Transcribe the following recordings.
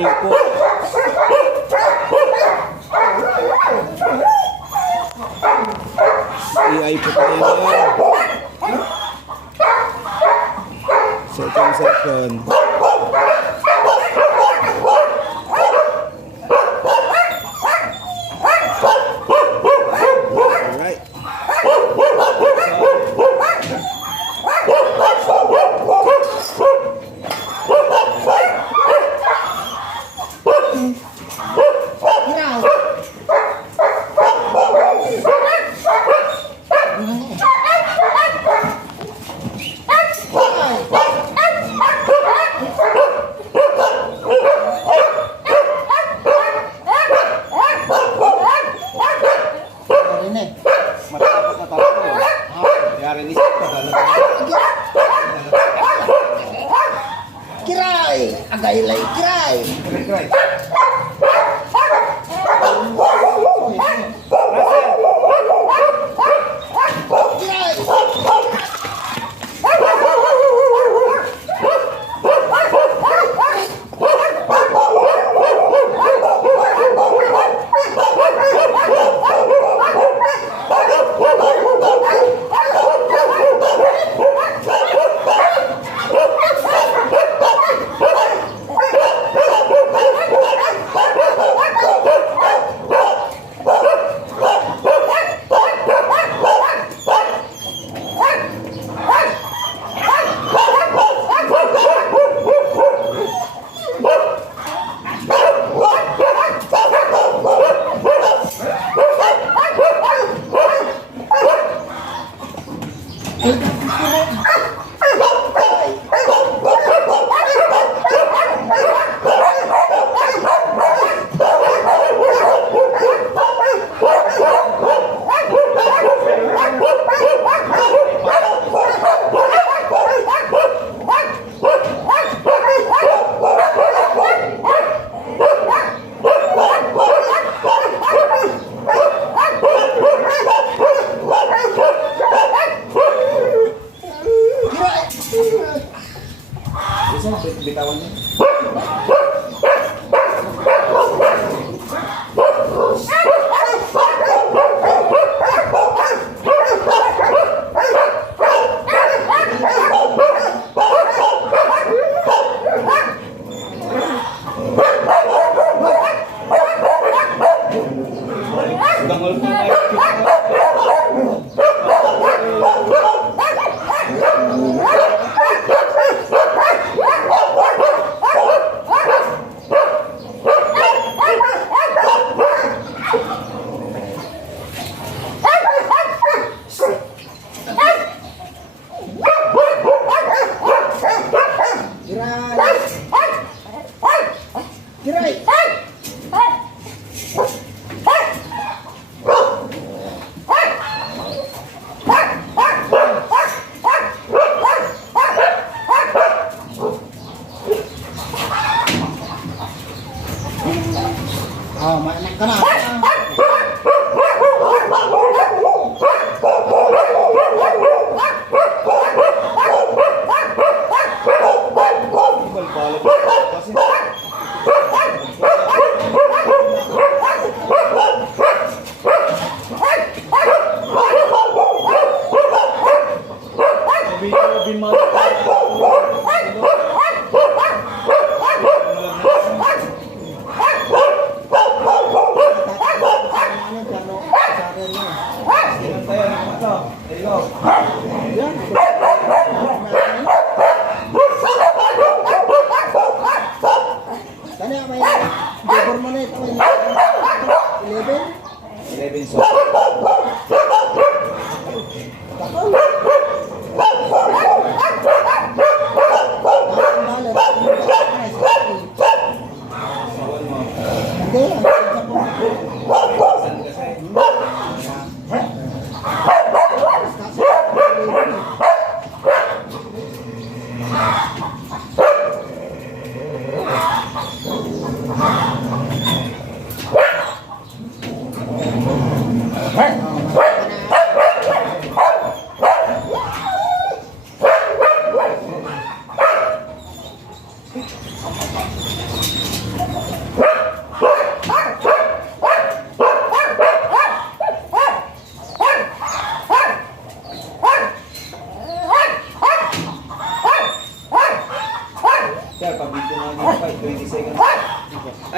morning po. AI po tayo ngayon. Sa itong session. Alright. Kiray! Agaylay, kiray! Kiray. Bitawan niya. Oh, mainak ka na.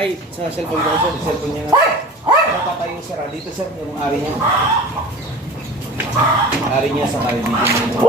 Ay, sa cellphone ko sir. Cellphone niya na. Napatayo sir. Dito sir, yung ari niya. Ari niya sa kaibigan niya.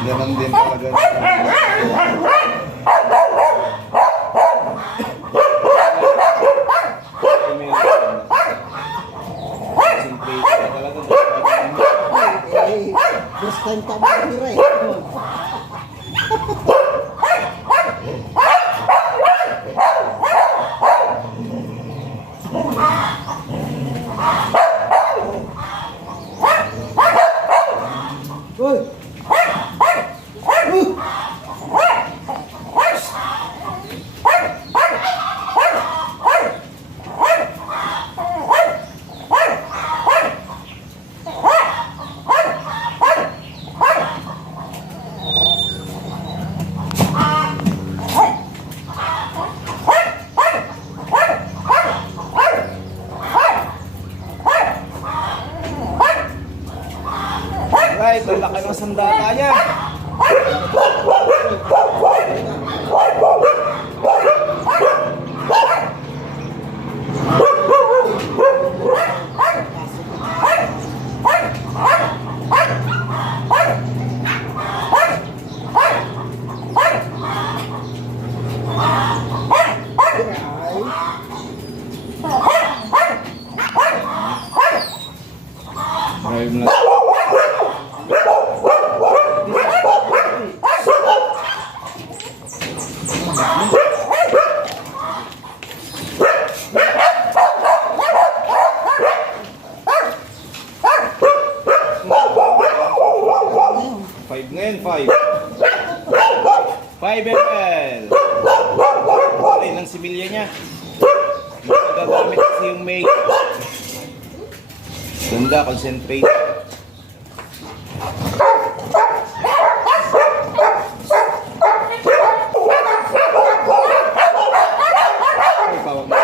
Ganun din talaga. First time tama nila eh. Uy! Right, ang laki ng sandata niya. Drive na. Five ngayon, 5 ml. Ay, ng similya niya. Gagamit kasi yung may ganda, concentrate. Ay, pawag na.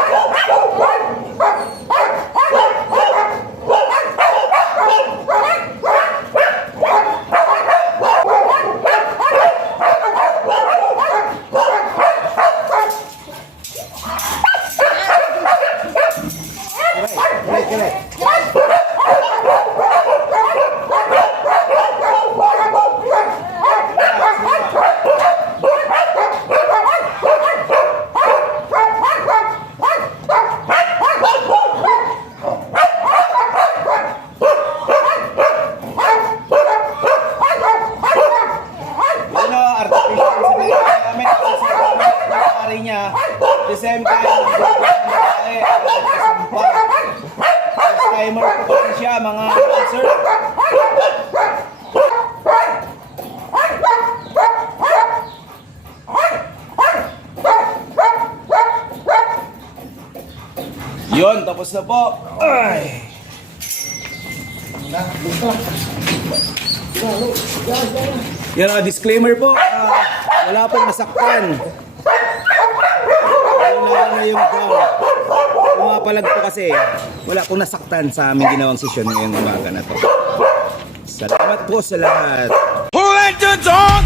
Niya, the same time, first timer po rin siya, mga answer. Yun, tapos na po. Ay. Yan, disclaimer po. Wala pong nasaktan. Wala na yung gown. Pumapalag po kasi. Wala pong nasaktan sa aming ginawang session ngayong umaga na to. Salamat po sa lahat. Who let the dog